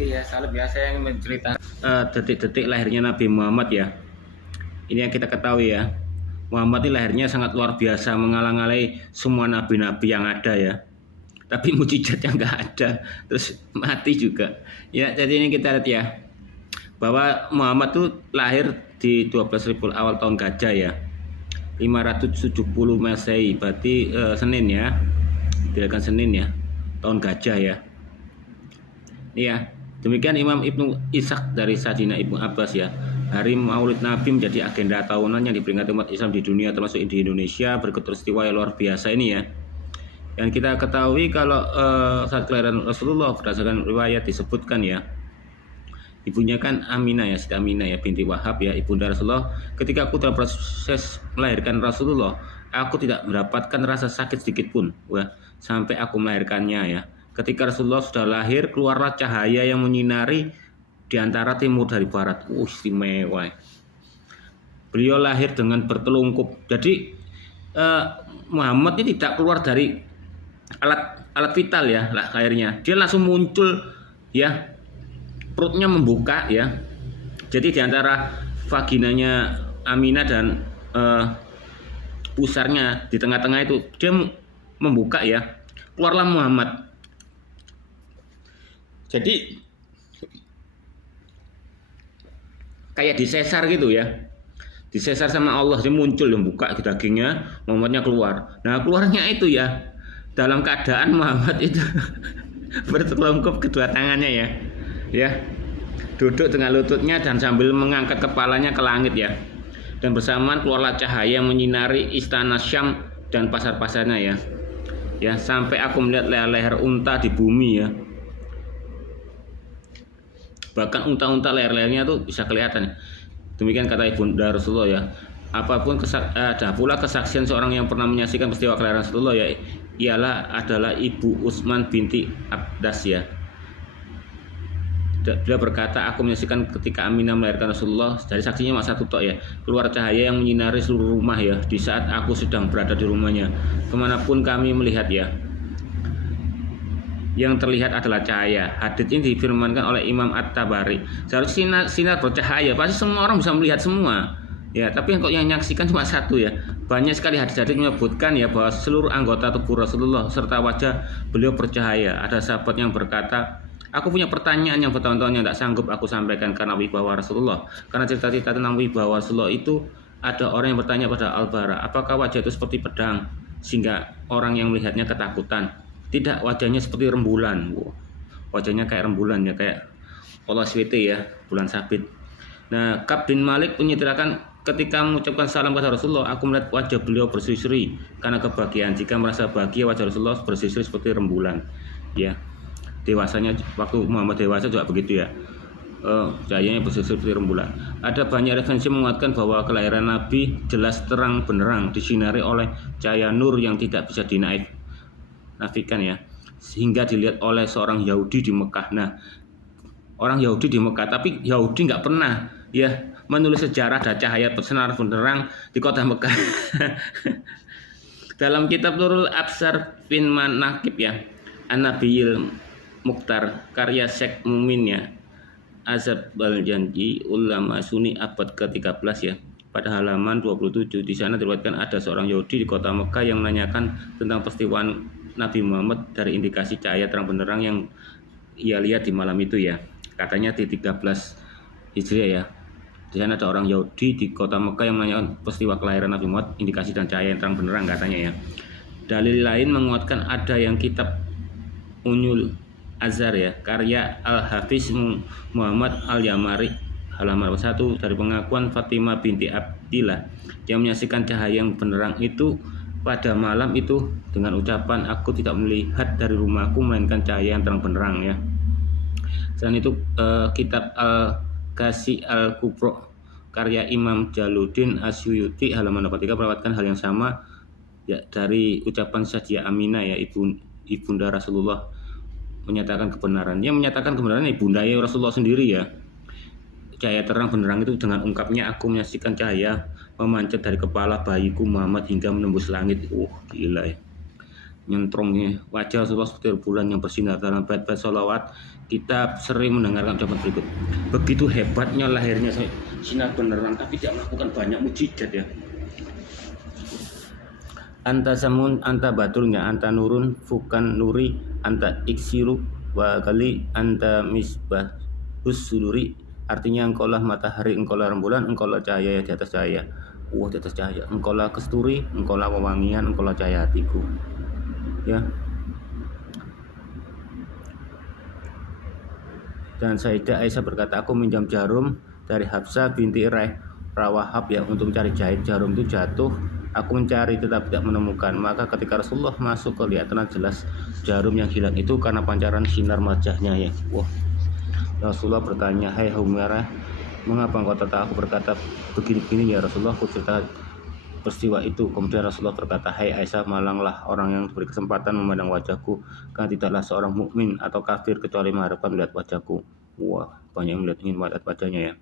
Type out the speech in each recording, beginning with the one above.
Oke ya, salam ya. Saya ingin menceritakan detik-detik lahirnya Nabi Muhammad ya. Ini yang kita ketahui ya. Muhammad ini lahirnya sangat luar biasa, mengalang-alai semua nabi-nabi yang ada ya. Tapi mujizatnya nggak ada, terus mati juga. Ya, jadi ini kita lihat ya, bahwa Muhammad tuh lahir di 12.000 awal tahun Gajah ya. 570 Masehi, berarti Senin ya. Dilahirkan Senin ya, tahun Gajah ya. Iya, demikian Imam Ibnu Ishaq dari Sayyidina Ibnu Abbas ya. Hari Maulid Nabi menjadi agenda tahunan yang diperingati umat Islam di dunia termasuk di Indonesia. Berikut peristiwa yang luar biasa ini ya. Yang kita ketahui kalau saat kelahiran Rasulullah berdasarkan riwayat disebutkan ya, ibunya kan Aminah ya, Siti Aminah ya binti Wahab ya, ibunda Rasulullah. Ketika aku dalam proses melahirkan Rasulullah, aku tidak mendapatkan rasa sakit sedikit pun, wah, sampai aku melahirkannya ya. Ketika Rasulullah sudah lahir, keluarlah cahaya yang menyinari di antara timur dari barat. Istimewa. Beliau lahir dengan bertelungkup. Jadi Muhammad ini tidak keluar dari alat vital ya, lahirnya. Dia langsung muncul ya. Perutnya membuka ya. Jadi di antara vaginanya Aminah dan pusarnya di tengah-tengah itu dia membuka ya. Keluarlah Muhammad. Jadi kayak disesar gitu ya. Disesar sama Allah, dia muncul yang buka dagingnya, Muhammadnya keluar. Nah, keluarnya itu ya dalam keadaan Muhammad itu bertelungkup kedua tangannya ya. Ya. Duduk dengan lututnya dan sambil mengangkat kepalanya ke langit ya. Dan bersamaan keluarlah cahaya menyinari istana Syam dan pasar-pasarnya ya. Ya, sampai aku melihat leher-leher unta di bumi ya. Bahkan unta-unta leher-lehernya tuh bisa kelihatan. Demikian kata ibunda Rasulullah ya. Apapun ada pula kesaksian seorang yang pernah menyaksikan peristiwa kelahiran Rasulullah ya, ialah adalah Ibu Utsman binti Abdas ya. Dia berkata, aku menyaksikan ketika Aminah melahirkan Rasulullah. Dari saksinya masa tutok ya, keluar cahaya yang menyinari seluruh rumah ya, di saat aku sedang berada di rumahnya. Kemanapun kami melihat ya, yang terlihat adalah cahaya. Hadits ini difirmankan oleh Imam At-Tabari. Seharusnya sinar bercahaya, pasti semua orang bisa melihat semua. Ya, tapi kok yang menyaksikan cuma satu ya. Banyak sekali hadis-hadis menyebutkan ya bahwa seluruh anggota tubuh Rasulullah serta wajah beliau bercahaya. Ada sahabat yang berkata, aku punya pertanyaan yang bertahun-tahun yang tak sanggup aku sampaikan karena wibawa Rasulullah. Karena cerita-cerita tentang wibawa Rasulullah itu ada orang yang bertanya pada Al-Bara, apakah wajah itu seperti pedang sehingga orang yang melihatnya ketakutan? Tidak, wajahnya seperti rembulan. Wajahnya kayak rembulan ya, kayak Allah SWT ya, bulan sabit. Nah, Ka'b bin Malik menceritakan ketika mengucapkan salam kepada Rasulullah, aku melihat wajah beliau berseri-seri karena kebahagiaan. Jika merasa bahagia, wajah Rasulullah berseri-seri seperti rembulan. Ya, dewasanya waktu Muhammad dewasa juga begitu ya. Cahayanya berseri-seri seperti rembulan. Ada banyak referensi menguatkan bahwa kelahiran Nabi jelas terang benderang disinari oleh cahaya nur yang tidak bisa dinafikan ya, sehingga dilihat oleh seorang Yahudi di Mekah. Nah, orang Yahudi di Mekah, tapi Yahudi nggak pernah ya menulis sejarah ada cahaya bersinar benderang di kota Mekah. Dalam kitab Nurul Absar bin Manaqib ya, An-Nabiyil Mukhtar karya Syekh Mumin ya, Azab Al-Janji ulama Sunni abad ke-13 ya, pada halaman 27 di sana diriwayatkan ada seorang Yahudi di kota Mekah yang menanyakan tentang peristiwa Nabi Muhammad dari indikasi cahaya terang benderang yang ia lihat di malam itu ya. Katanya di 13 Hijriah ya. Di sana ada orang Yahudi di kota Mekah yang menanyakan peristiwa kelahiran Nabi Muhammad, indikasi dan cahaya yang terang benderang katanya ya. Dalil lain menguatkan ada yang kitab Unyul Azhar ya, karya Al-Hafiz Muhammad Al-Yamari halaman 1 dari pengakuan Fatimah binti Abdillah yang menyaksikan cahaya yang benderang itu pada malam itu dengan ucapan, aku tidak melihat dari rumahku melainkan cahaya yang terang benderang ya. Selain itu kitab Al-Ghazi Al-Kubro karya Imam Jaluddin Asyuyuti halaman 83 melewatkan hal yang sama ya, dari ucapan Sayyidah Aminah ya, ibunda Rasulullah menyatakan kebenaran. Yang menyatakan kebenaran ibunda Rasulullah sendiri ya. Cahaya terang benderang itu dengan ungkapnya, aku menyaksikan cahaya memancat dari kepala bayiku Muhammad hingga menembus langit. Gila ya. nyentrongnya wajah Rasulullah seperti bulan yang bersinar. Dalam bait-bait sholawat kita sering mendengarkan ucapan berikut. Begitu hebatnya lahirnya sinar beneran, tapi tidak melakukan banyak mujizat ya. Anta samun, anta baturnya, anta nurun, bukan nuri, anta iksiru, wa kali anta misbah usuduri. Artinya engkaulah matahari, engkaulah rembulan, engkaulah cahaya di atas cahaya. Di atas cahaya. Engkaulah kesturi, engkaulah wewangian, engkaulah cahaya hatiku. Ya. Dan Sayyidah Aisyah berkata, aku minjam jarum dari Hafsah binti Rawahab ya untuk mencari jahit. Jarum itu jatuh, aku mencari tetapi tidak menemukan. Maka ketika Rasulullah masuk, kelihatan jelas jarum yang hilang itu karena pancaran sinar wajahnya ya. Wah. Rasulullah bertanya, hai Humairah, mengapa engkau tertawa? Aku berkata, begini-begini ya Rasulullah, aku cerita peristiwa itu. Kemudian Rasulullah berkata, hai Aisyah, malanglah orang yang diberi kesempatan memandang wajahku, karena tidaklah seorang mukmin atau kafir kecuali mengharapkan melihat wajahku. Wah, banyak yang ingin melihat wajahnya ya.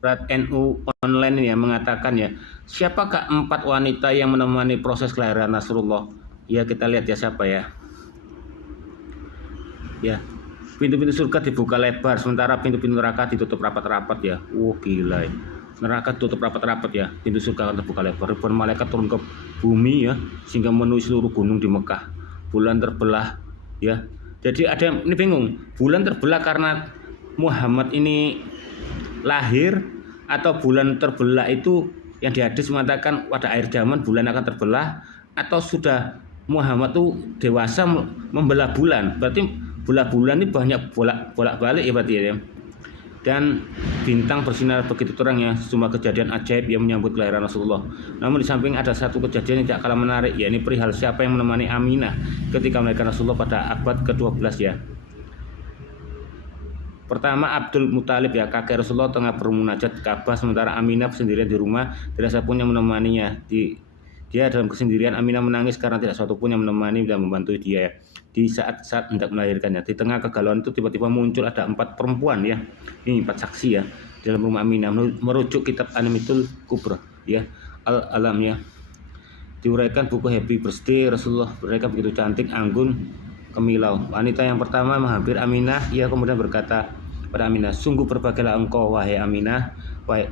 Surat NU online ini ya mengatakan ya, siapakah 4 wanita yang menemani proses kelahiran Rasulullah? Ya, kita lihat ya siapa ya. Ya, pintu-pintu surga dibuka lebar, sementara pintu-pintu neraka ditutup rapat-rapat ya. Gila ya. Neraka tutup rapat-rapat ya, pintu surga terbuka lebar. Ribuan malaikat turun ke bumi ya, sehingga memenuhi seluruh gunung di Mekah. Bulan terbelah ya. Jadi ada yang ini bingung, bulan terbelah karena Muhammad ini lahir, atau bulan terbelah itu yang di hadis mengatakan pada akhir zaman bulan akan terbelah, atau sudah Muhammad tuh dewasa membelah bulan. Berarti bulan ini banyak bolak-balik ya berarti ya. Dan bintang bersinar begitu terang ya, semua kejadian ajaib yang menyambut kelahiran Rasulullah. Namun di samping ada satu kejadian yang tidak kalah menarik, yakni perihal siapa yang menemani Aminah ketika melahirkan Rasulullah pada abad ke-12 ya. Pertama, Abdul Muthalib ya, kakek Rasulullah tengah bermunajat Ka'bah, sementara Aminah sendirian di rumah, tidak ada pun yang menemaninya. Dia dalam kesendirian, Aminah menangis karena tidak satu pun yang menemani dan membantu dia ya. Di saat hendak melahirkannya. Di tengah kegalauan itu tiba-tiba muncul ada 4 perempuan ya. Ini 4 saksi ya dalam rumah Aminah, merujuk kitab An-Namitul Kubra ya, Al-Alam ya. Diuraikan buku Happy Birthday Rasulullah, mereka begitu cantik, anggun, kemilau. Wanita yang pertama menghampiri Aminah, ia kemudian berkata pada Aminah, sungguh berbahagialah engkau wahai Aminah.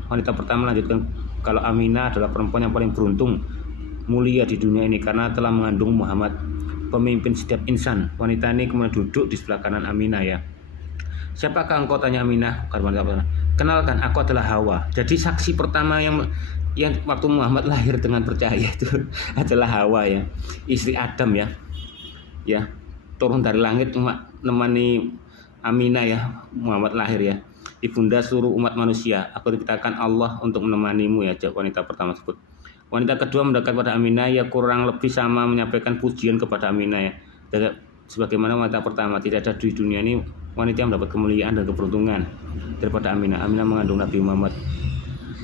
Wanita pertama melanjutkan, kalau Aminah adalah perempuan yang paling beruntung, mulia di dunia ini karena telah mengandung Muhammad, pemimpin setiap insan. Wanita ini kemudian duduk di sebelah kanan Aminah ya. Siapakah engkau, tanya Aminah. Kenalkan, aku adalah Hawa. Jadi saksi pertama yang waktu Muhammad lahir dengan percaya itu adalah Hawa ya, istri Adam ya. Ya, turun dari langit cuma nemani Aminah ya, Muhammad lahir ya. Ibunda seluruh umat manusia, aku diciptakan Allah untuk menemanimu ya, jawab wanita pertama tersebut. Wanita kedua mendekat pada Aminah, ya kurang lebih sama menyampaikan pujian kepada Aminah ya. Sebagaimana wanita pertama, tidak ada di dunia ini wanita yang mendapat kemuliaan dan keberuntungan daripada Aminah. Aminah mengandung Nabi Muhammad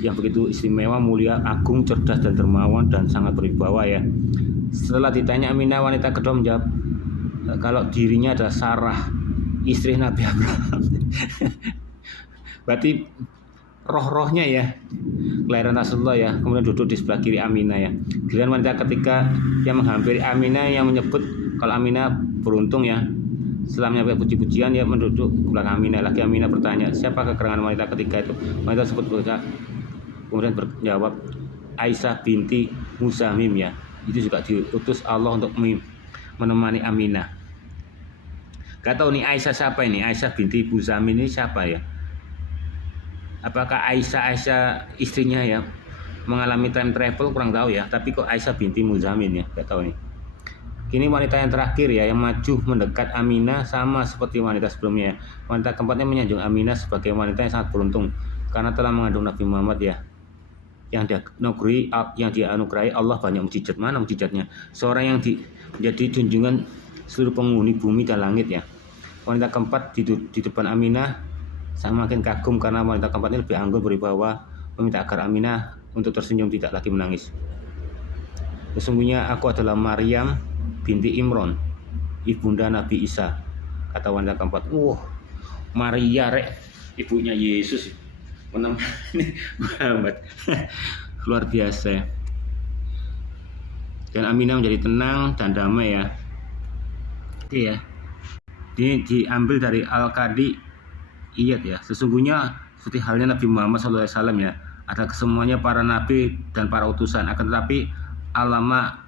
yang begitu istimewa, mulia, agung, cerdas dan dermawan dan sangat berwibawa ya. Setelah ditanya Aminah, wanita kedua menjawab kalau dirinya adalah Sarah, istri Nabi Abraham. Berarti roh-rohnya ya kelahiran Rasulullah ya. Kemudian duduk di sebelah kiri Aminah ya. Giliran wanita ketika yang menghampiri Aminah yang menyebut kalau Aminah beruntung ya. Setelah menyampaikan puji-pujian, ya menduduk di belakang Aminah. Lagi Aminah bertanya, siapa kegerangan wanita ketika itu? Wanita tersebut kemudian berjawab, Aisyah binti Musamim ya. Itu juga diutus Allah untuk menemani Aminah. Gak tahu nih Aisyah siapa ini? Aisyah binti Musamim ini siapa ya? Apakah Aisyah istrinya ya mengalami time travel, kurang tahu ya. Tapi kok Aisyah binti Muzamin ya, gak tahu nih. Kini wanita yang terakhir ya, yang maju mendekat Aminah sama seperti wanita sebelumnya. Wanita keempatnya menyanjung Aminah sebagai wanita yang sangat beruntung karena telah mengandung Nabi Muhammad ya. Yang dianugerahi Allah banyak mujizat. Mana mujizatnya? Seorang yang menjadi junjungan seluruh penghuni bumi dan langit ya. Wanita keempat di depan Aminah semakin kagum karena wanita keempat ini lebih anggun berwibawa, meminta agar Aminah untuk tersenyum, tidak lagi menangis. Sesungguhnya aku adalah Maryam binti Imron, ibunda Nabi Isa, kata wanita keempat. Maria rek, ibunya Yesus menemani Muhammad. Luar biasa ya. dan Aminah menjadi tenang dan damai ya. Oke ya. Ini diambil dari Al-Qadi Iyad ya. Sesungguhnya seperti halnya Nabi Muhammad SAW ya, ada kesemuanya para nabi dan para utusan. Akan tetapi Alama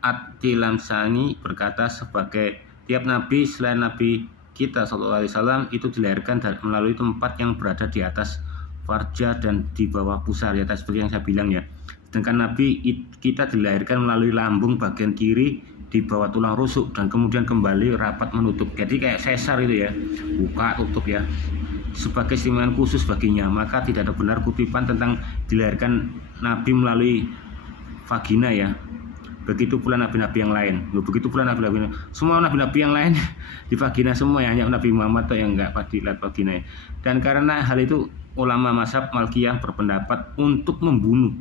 At-Tilamsani berkata sebagai tiap nabi selain nabi kita SAW itu dilahirkan melalui tempat yang berada di atas farja dan di bawah pusar ya, seperti yang saya bilang ya. Sedangkan nabi kita dilahirkan melalui lambung bagian kiri di bawah tulang rusuk dan kemudian kembali rapat menutup. Jadi kayak sesar itu ya, buka tutup ya. Sebagai istimewa khusus baginya, maka tidak ada benar kutipan tentang dilahirkan nabi melalui vagina ya. Begitu pula nabi-nabi yang lain. Begitu pula nabi-nabi semua nabi-nabi yang lain di vagina semua ya, hanya Nabi Muhammad yang enggak dilihat vagina ya. Dan karena hal itu ulama mazhab Malikiyah berpendapat untuk membunuh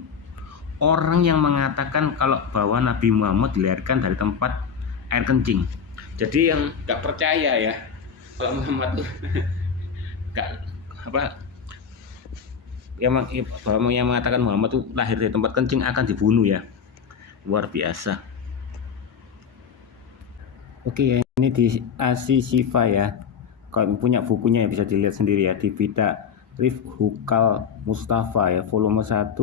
orang yang mengatakan kalau bahwa Nabi Muhammad dilahirkan dari tempat air kencing. Jadi yang enggak percaya ya kalau Muhammad tuh enggak yang mengatakan Muhammad itu lahir dari tempat kencing akan dibunuh ya. Luar biasa. Oke ya, ini di Asy-Syifa ya. Kalau punya bukunya ya bisa dilihat sendiri ya, di Bida Rif Hukal Mustafa ya, volume 1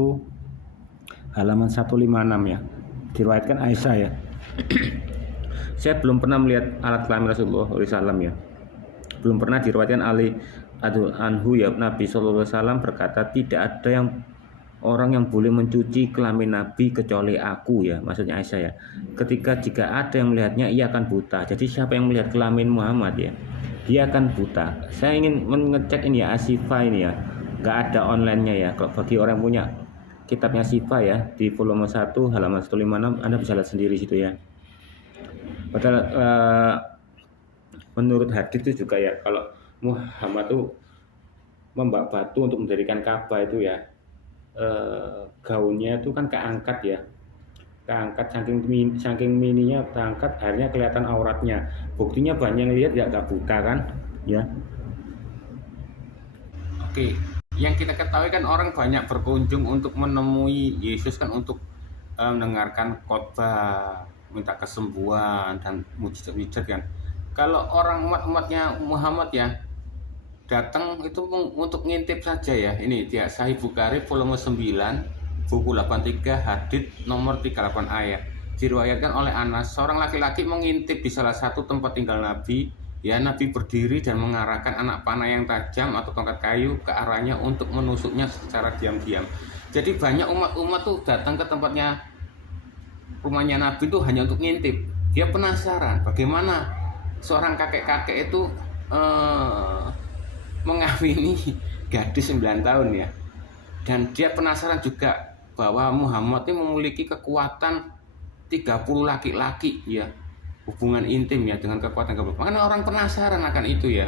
halaman 156 ya. Diriwayatkan Aisyah ya. Saya belum pernah melihat alat kelamin Rasulullah SAW ya. Belum pernah diriwayatkan Ali Adul Anhu ya, Nabi SAW berkata tidak ada yang orang yang boleh mencuci kelamin Nabi kecuali aku ya, maksudnya Aisyah ya. Jika ada yang melihatnya ia akan buta. Jadi siapa yang melihat kelamin Muhammad ya, dia akan buta. Saya ingin mengecek ini ya, Asy-Syifa ini ya, nggak ada online-nya ya. Kalau bagi orang yang punya kitabnya Syifa ya, di volume 1 halaman 156 Anda bisa lihat sendiri situ ya. Padahal menurut hadis itu juga ya, kalau Muhammad tuh membak batu untuk mendirikan Ka'bah itu ya, gaunnya itu kan keangkat ya, keangkat saking mininya keangkat, akhirnya kelihatan auratnya. Buktinya banyak yang lihat ya, nggak buta kan ya. Oke, yang kita ketahui kan orang banyak berkunjung untuk menemui Yesus kan, untuk mendengarkan khotbah, minta kesembuhan dan mujizat-mujizat kan. Kalau orang umatnya Muhammad ya datang itu untuk ngintip saja ya. Ini dia Sahih Bukhari volume 9 buku 83 hadits nomor 38 ayat. Diriwayatkan oleh Anas, seorang laki-laki mengintip di salah satu tempat tinggal Nabi. Ya, Nabi berdiri dan mengarahkan anak panah yang tajam atau tongkat kayu ke arahnya untuk menusuknya secara diam-diam. Jadi banyak umat-umat tuh datang ke tempatnya, rumahnya Nabi itu hanya untuk ngintip. Dia penasaran bagaimana seorang kakek-kakek itu mengawini gadis 9 tahun ya. Dan dia penasaran juga bahwa Muhammad ini memiliki kekuatan 30 laki-laki ya, hubungan intim ya, dengan kekuatan. Makanya orang penasaran akan itu ya.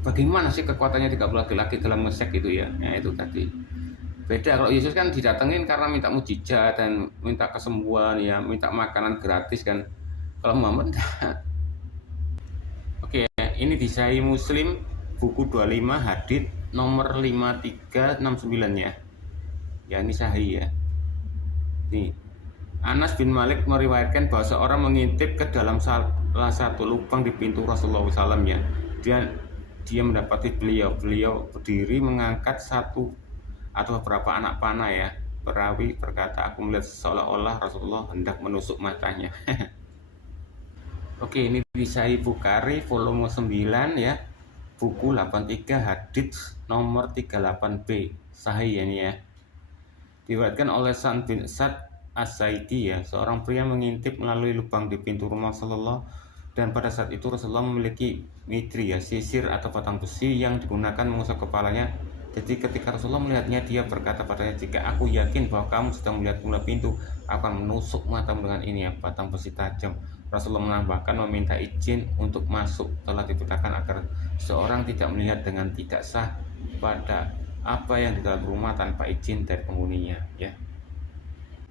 Bagaimana sih kekuatannya 30 laki-laki dalam ngesek itu ya. Ya itu tadi. Beda kalau Yesus kan didatengin karena minta mujizat dan minta kesembuhan ya, minta makanan gratis kan. Kalau Muhammad Oke, ini di Sahih Muslim buku 25 hadits nomor 5369 ya. Ya ini sahih ya. Nih, Anas bin Malik meriwayatkan bahwa seorang mengintip ke dalam salah satu lubang di pintu Rasulullah SAW ya. Dia mendapati beliau berdiri mengangkat satu atau beberapa anak panah ya. Perawi berkata, aku melihat seolah-olah Rasulullah hendak menusuk matanya. Oke, ini di Sahih Bukhari volume 9 ya, buku 83 hadits nomor 38b, sahih ya ini ya. Diriwayatkan oleh San bin Sa'd As-Sa'idi ya, seorang pria mengintip melalui lubang di pintu rumah Rasulullah, dan pada saat itu Rasulullah memiliki mitri ya, sisir atau batang besi yang digunakan mengusap kepalanya. Jadi ketika Rasulullah melihatnya, dia berkata padanya, jika aku yakin bahwa kamu sedang melihat pula pintu, akan menusuk matamu dengan ini ya, batang besi tajam. Rasulullah menambahkan meminta izin untuk masuk telah diberitakan agar seorang tidak melihat dengan tidak sah pada apa yang di dalam rumah tanpa izin dari penghuninya ya.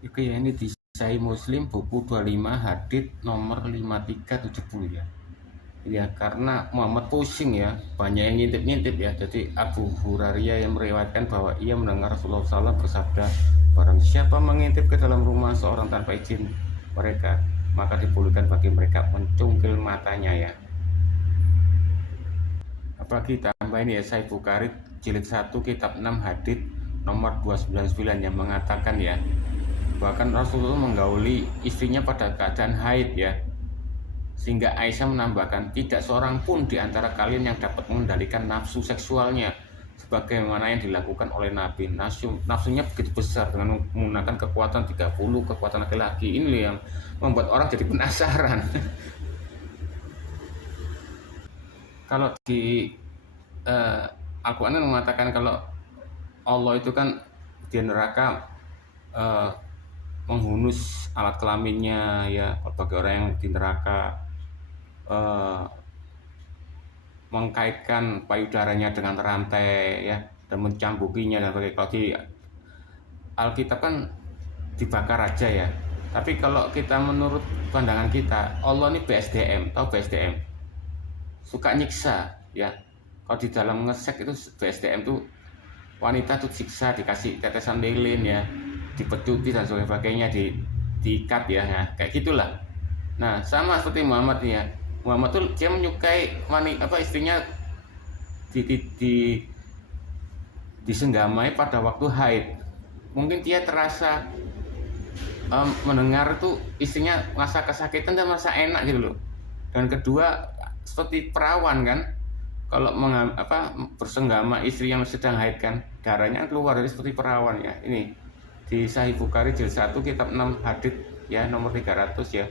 Oke ya, ini di Sahih Muslim buku 25 hadits nomor 5370 ya. Ya karena Muhammad pusing ya, banyak yang ngintip-ngintip ya. Jadi Abu Hurairah yang meriwayatkan bahwa ia mendengar Rasulullah SAW bersabda Barang siapa mengintip ke dalam rumah seorang tanpa izin mereka, maka dibolehkan bagi mereka mencungkil matanya ya. Apalagi tambah ini ya, Sahih Bukhari jilid 1 kitab 6 hadits nomor 299 yang mengatakan ya, bahkan Rasulullah menggauli istrinya pada keadaan haid ya. Sehingga Aisyah menambahkan, tidak seorang pun di antara kalian yang dapat mengendalikan nafsu seksualnya sebagaimana yang dilakukan oleh Nabi. Nafsunya begitu besar dengan menggunakan kekuatan 30 kekuatan laki-laki. Ini yang membuat orang jadi penasaran. Kalau di Al-Quran mengatakan kalau Allah itu kan di neraka menghunus alat kelaminnya ya, bagi orang yang di neraka mengkaitkan payudaranya dengan rantai ya, dan mencambukinya dan sebagainya. Kalau di Alkitab kan dibakar aja ya, tapi kalau kita menurut pandangan kita, Allah ini BSDM, tahu BSDM? Suka nyiksa ya. Kalau di dalam ngesek itu BSDM tuh wanita tuh siksa, dikasih tetesan lilin ya, dipecuti dan sebagainya, diikat ya, ya kayak gitulah. Nah sama seperti Muhammad nih ya, Muhammad tuh dia menyukai istrinya disenggamai pada waktu haid. Mungkin dia terasa mendengar tuh istrinya masa kesakitan dan masa enak gitu loh. Dan kedua seperti perawan kan, kalau bersenggama istri yang sedang haid kan, darahnya keluar dari seperti perawan ya. Ini di Sahih Bukhari jilid 1 kitab 6 hadits ya nomor 300 ya.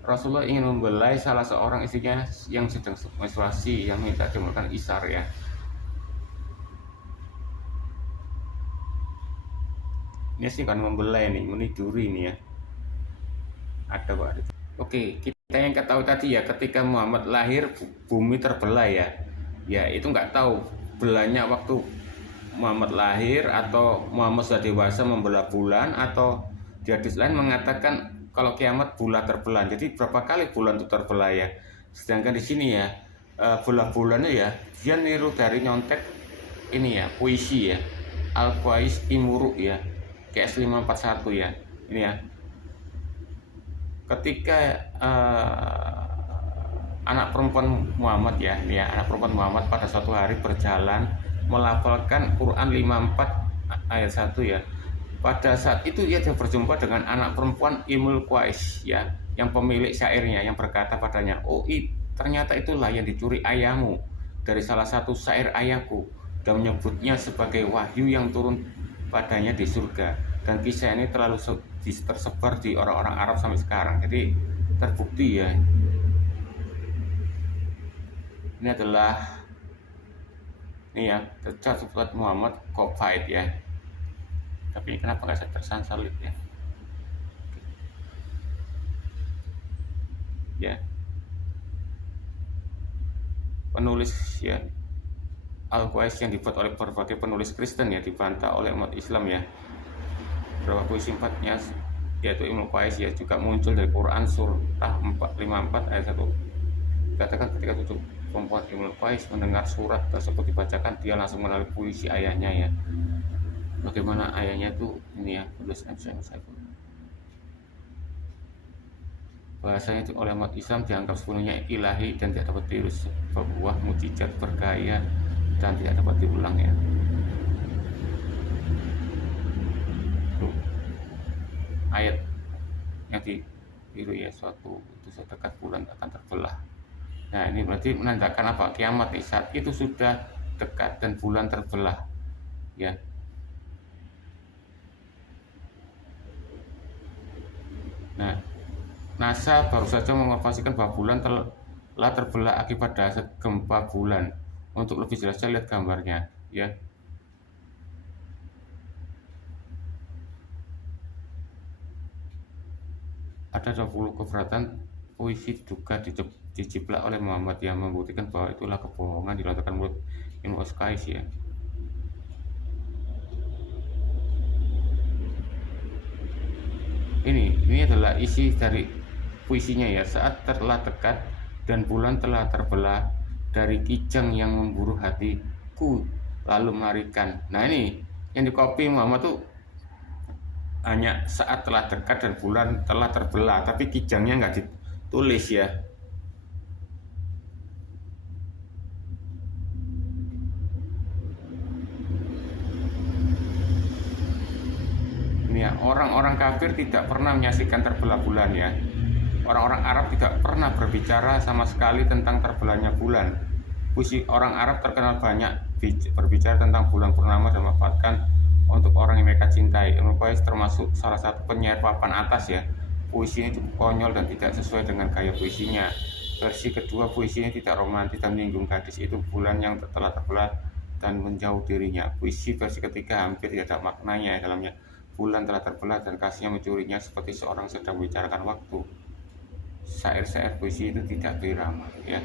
Rasulullah ingin membelai salah seorang istrinya yang sedang menstruasi, yang minta dimulakan isar ya. Ini sih kan membelai nih, meniduri nih ya. Ada kok. Oke, kita yang ketahui tadi ya, ketika Muhammad lahir bumi terbelah ya. Ya itu nggak tahu belahnya waktu Muhammad lahir atau Muhammad sudah dewasa membelah bulan, atau di hadis lain mengatakan kalau kiamat bulan terbelah. Jadi berapa kali bulan itu terbelah ya. Sedangkan di sini ya bulan-bulannya ya dia niru dari nyontek ini ya, puisi ya, Al-Qais Imuru ya, KS 541 ya. Ini ya, ketika anak perempuan Muhammad ya, ini ya, anak perempuan Muhammad pada suatu hari berjalan melafalkan Quran 54 ayat 1 ya. Pada saat itu ia berjumpa dengan anak perempuan Imul Qais ya, yang pemilik syairnya, yang berkata padanya, "Oh, ternyata itulah yang dicuri ayahmu dari salah satu syair ayahku," dan menyebutnya sebagai wahyu yang turun padanya di surga. Dan kisah ini terlalu tersebar di orang-orang Arab sampai sekarang. Jadi terbukti ya. Ini adalah ini ya, tercatat buat Muhammad Qafaid ya. Tapi kenapa nggak saya tersansalit ya? Ya, penulis ya Al-Qais yang dibuat oleh berbagai penulis Kristen ya, dibantah oleh umat Islam ya. Beberapa puisi simpatnya yaitu Imul Qais ya juga muncul dari Quran surah 54 ayat 1. Dikatakan ketika cucu perempuan Imul Qais mendengar surat tersebut dibacakan, dia langsung mengenali puisi ayahnya ya. Bagaimana ayahnya tuh ini ya, tulis bahasanya itu oleh umat Islam dianggap sepenuhnya ilahi dan tidak dapat ditiru, sebuah mukjizat bergaya dan tidak dapat diulang ya. Tuh, ayat yang ditiru ya, suatu itu sedekat bulan akan terbelah. Nah ini berarti menandakan apa? Kiamat nih, saat itu sudah dekat dan bulan terbelah ya. Nah, NASA baru saja menginformasikan bahwa bulan telah terbelah akibat dahsyat gempa bulan. Untuk lebih jelasnya lihat gambarnya ya. Ada 20 keberatan puisi juga dijiplak oleh Muhammad yang membuktikan bahwa itulah kebohongan dilontarkan mulut Imul Qais ya. Ini adalah isi dari puisinya ya. Saat telah dekat dan bulan telah terbelah dari kijang yang memburu hatiku lalu melarikan. Nah ini yang dikopi Muhammad tuh hanya saat telah dekat dan bulan telah terbelah, tapi kijangnya nggak ditulis ya. Ini ya, orang-orang kafir tidak pernah menyaksikan terbelah bulan ya. Orang-orang Arab tidak pernah berbicara sama sekali tentang terbelahnya bulan. Puisi orang Arab terkenal banyak berbicara tentang bulan purnama dan memanfaatkan untuk orang yang mereka cintai. Imrul Qais termasuk salah satu penyair papan atas ya. Puisi ini cukup konyol dan tidak sesuai dengan gaya puisinya. Versi kedua puisi ini tidak romantis dan menyinggung gadis itu bulan yang telah terbelah dan menjauh dirinya. Puisi versi ketiga hampir tidak ada maknanya ya dalamnya. Bulan telah terbelah dan kasihnya mencurinya seperti seorang sedang membicarakan waktu. Syair-syair puisi itu tidak berirama ya.